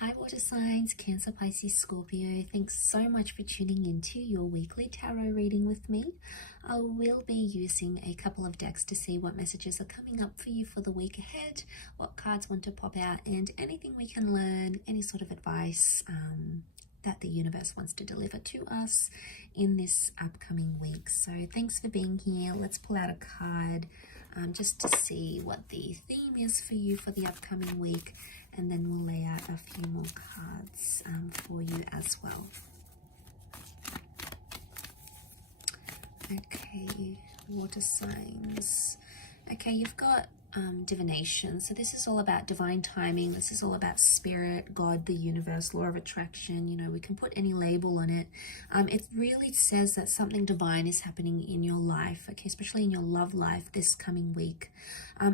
Hi water signs, Cancer, Pisces, Scorpio. Thanks so much for tuning into your weekly tarot reading with me. I will be using a couple of decks to see what messages are coming up for you for the week ahead, what cards want to pop out, and anything we can learn, any sort of advice that the universe wants to deliver to us in this upcoming week. So thanks for being here. Let's pull out a card just to see what the theme is for you for the upcoming week, and then we'll lay out a few more cards for you as well. Okay, water signs. Okay, you've got divination. So this is all about divine timing. This is all about spirit, God, the universe, law of attraction. You know, we can put any label on it. It really says that something divine is happening in your life, okay, especially in your love life this coming week.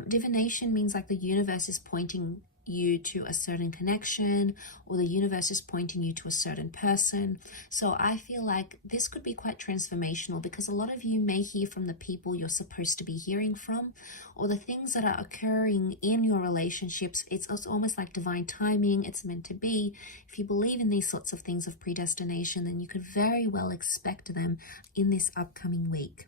Divination means like the universe is pointing you to a certain connection, or the universe is pointing you to a certain person. So I feel like this could be quite transformational, because a lot of you may hear from the people you're supposed to be hearing from, or the things that are occurring in your relationships. It's almost like divine timing. It's meant to be. If you believe in these sorts of things of predestination, then you could very well expect them in this upcoming week.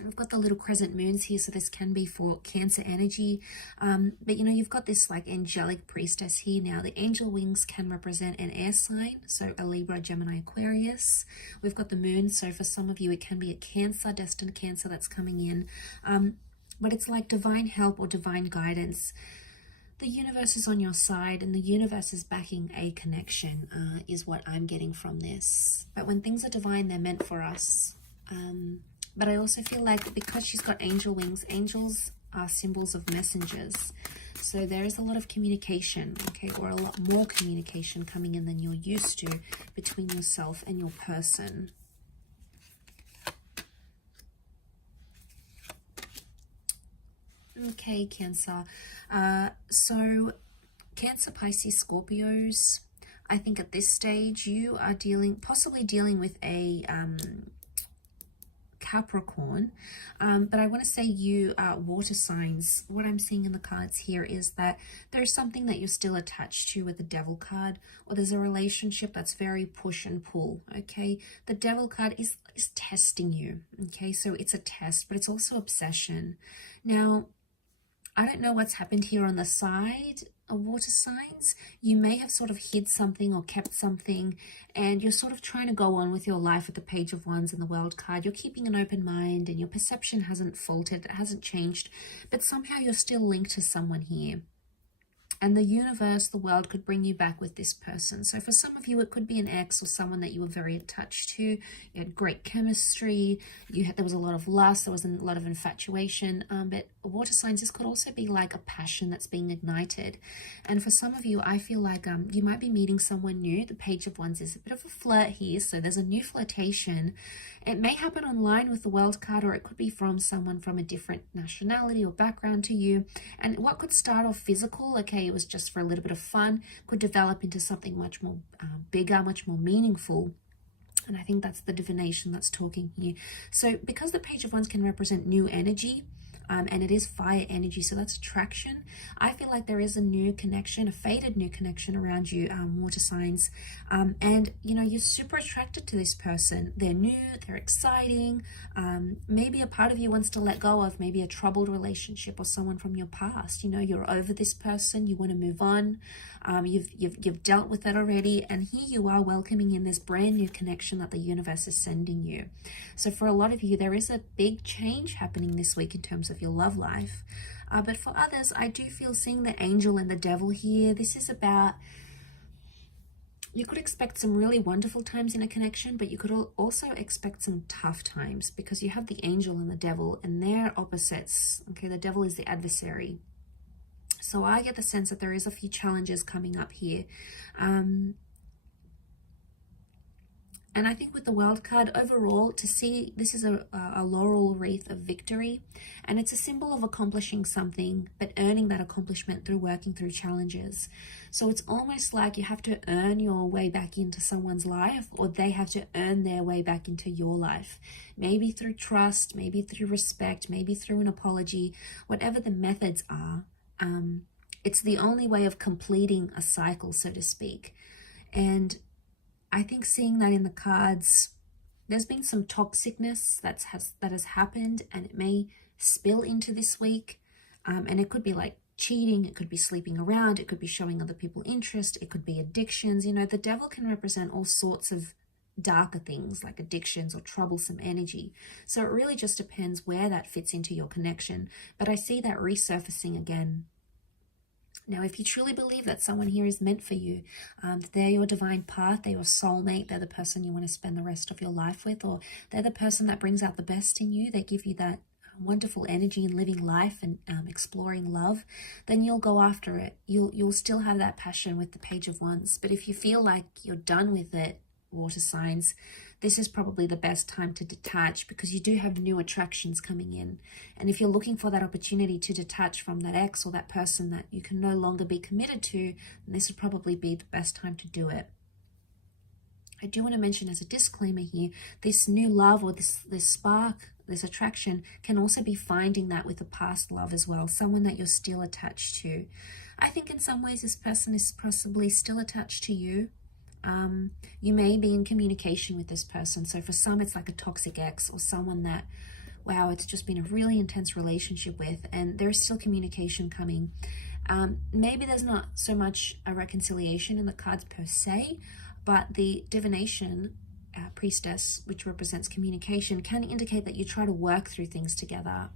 I've got the little crescent moons here, so this can be for Cancer energy. But you know, you've got this like angelic priestess here now. The angel wings can represent an air sign, so a Libra, Gemini, Aquarius. We've got the moon, so for some of you it can be a Cancer, destined Cancer that's coming in. But it's like divine help or divine guidance. The universe is on your side, and the universe is backing a connection, is what I'm getting from this. But when things are divine, they're meant for us. But I also feel like because she's got angel wings, angels are symbols of messengers. So there is a lot of communication, okay, or a lot more communication coming in than you're used to between yourself and your person. Okay, Cancer. So Cancer, Pisces, Scorpios, I think at this stage you are possibly dealing with a Capricorn, but I want to say you water signs. What I'm seeing in the cards here is that there's something that you're still attached to with the Devil card, or there's a relationship that's very push and pull, okay? The Devil card is testing you, okay? So it's a test, but it's also obsession. Now, I don't know what's happened here on the side of water signs. You may have sort of hid something or kept something, and you're sort of trying to go on with your life with the Page of Wands and the World card. You're keeping an open mind, and your perception hasn't faltered, it hasn't changed, but somehow you're still linked to someone here. And the universe, the world, could bring you back with this person. So for some of you, it could be an ex or someone that you were very attached to. You had great chemistry. There was a lot of lust. There was a lot of infatuation. But water signs, this could also be like a passion that's being ignited. And for some of you, I feel like you might be meeting someone new. The Page of Wands is a bit of a flirt here. So there's a new flirtation. It may happen online with the World card, or it could be from someone from a different nationality or background to you. And what could start off physical, okay, it was just for a little bit of fun, could develop into something much more bigger, much more meaningful. And I think that's the divination that's talking here. So because the Page of Wands can represent new energy, and it is fire energy, so that's attraction, I feel like there is a new connection, a faded new connection around you, water signs. And you know, you're super attracted to this person. They're new, they're exciting. Maybe a part of you wants to let go of maybe a troubled relationship or someone from your past. You know, you're over this person, you want to move on. You've dealt with that already, and here you are welcoming in this brand new connection that the universe is sending you. So for a lot of you, there is a big change happening this week in terms of your love life. But for others, I do feel seeing the angel and the devil here. This is about, you could expect some really wonderful times in a connection, but you could also expect some tough times, because you have the angel and the devil, and they're opposites. Okay, the devil is the adversary. So I get the sense that there is a few challenges coming up here. And I think with the World card, overall, to see this is a laurel wreath of victory, and it's a symbol of accomplishing something, but earning that accomplishment through working through challenges. So it's almost like you have to earn your way back into someone's life, or they have to earn their way back into your life. Maybe through trust, maybe through respect, maybe through an apology, whatever the methods are. It's the only way of completing a cycle, so to speak. And I think seeing that in the cards, there's been some toxicness that has happened, and it may spill into this week. And it could be like cheating, it could be sleeping around, it could be showing other people interest, it could be addictions. You know, the devil can represent all sorts of darker things like addictions or troublesome energy. So it really just depends where that fits into your connection. But I see that resurfacing again. Now, if you truly believe that someone here is meant for you, they're your divine path, they're your soulmate, they're the person you want to spend the rest of your life with, or they're the person that brings out the best in you, they give you that wonderful energy in living life and exploring love, then you'll go after it. You'll still have that passion with the Page of Wands. But if you feel like you're done with it, water signs, this is probably the best time to detach, because you do have new attractions coming in. And if you're looking for that opportunity to detach from that ex or that person that you can no longer be committed to, then this would probably be the best time to do it. I do want to mention as a disclaimer here, this new love or this spark, this attraction can also be finding that with a past love as well, someone that you're still attached to. I think in some ways this person is possibly still attached to you. You may be in communication with this person. So for some, it's like a toxic ex or someone that, wow, it's just been a really intense relationship with, and there's still communication coming. Maybe there's not so much a reconciliation in the cards per se, but the divination priestess, which represents communication, can indicate that you try to work through things together.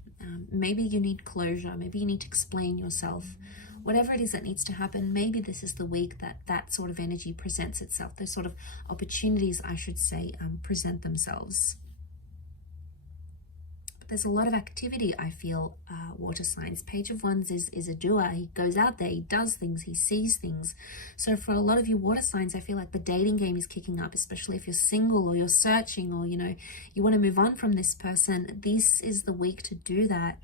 Maybe you need closure. Maybe you need to explain yourself. Whatever it is that needs to happen, maybe this is the week that that sort of energy presents itself. Those sort of opportunities, I should say, present themselves. But there's a lot of activity, I feel, water signs. Page of Wands is a doer. He goes out there, he does things, he sees things. So for a lot of you water signs, I feel like the dating game is kicking up, especially if you're single or you're searching, or, you know, you want to move on from this person. This is the week to do that.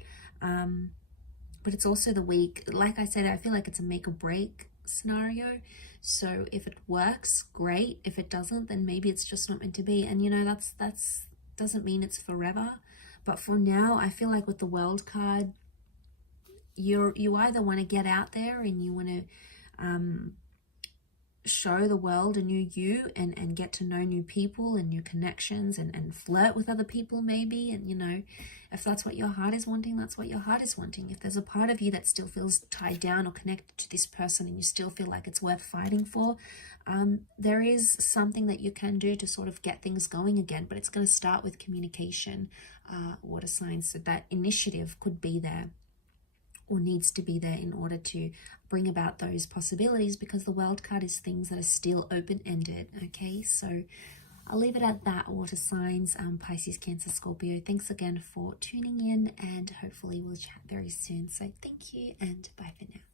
But it's also the week, like I said, I feel like it's a make or break scenario. So if it works, great. If it doesn't, then maybe it's just not meant to be. And, you know, that's doesn't mean it's forever. But for now, I feel like with the World card, you either want to get out there and you want to show the world a new you and get to know new people and new connections and flirt with other people maybe. And, you know, if that's what your heart is wanting, that's what your heart is wanting. If there's a part of you that still feels tied down or connected to this person and you still feel like it's worth fighting for, there is something that you can do to sort of get things going again. But it's going to start with communication, water signs. So that initiative could be there, or needs to be there, in order to bring about those possibilities, because the World card is things that are still open-ended. Okay, so I'll leave it at that, water signs, Pisces, Cancer, Scorpio. Thanks again for tuning in, and hopefully we'll chat very soon. So thank you, and bye for now.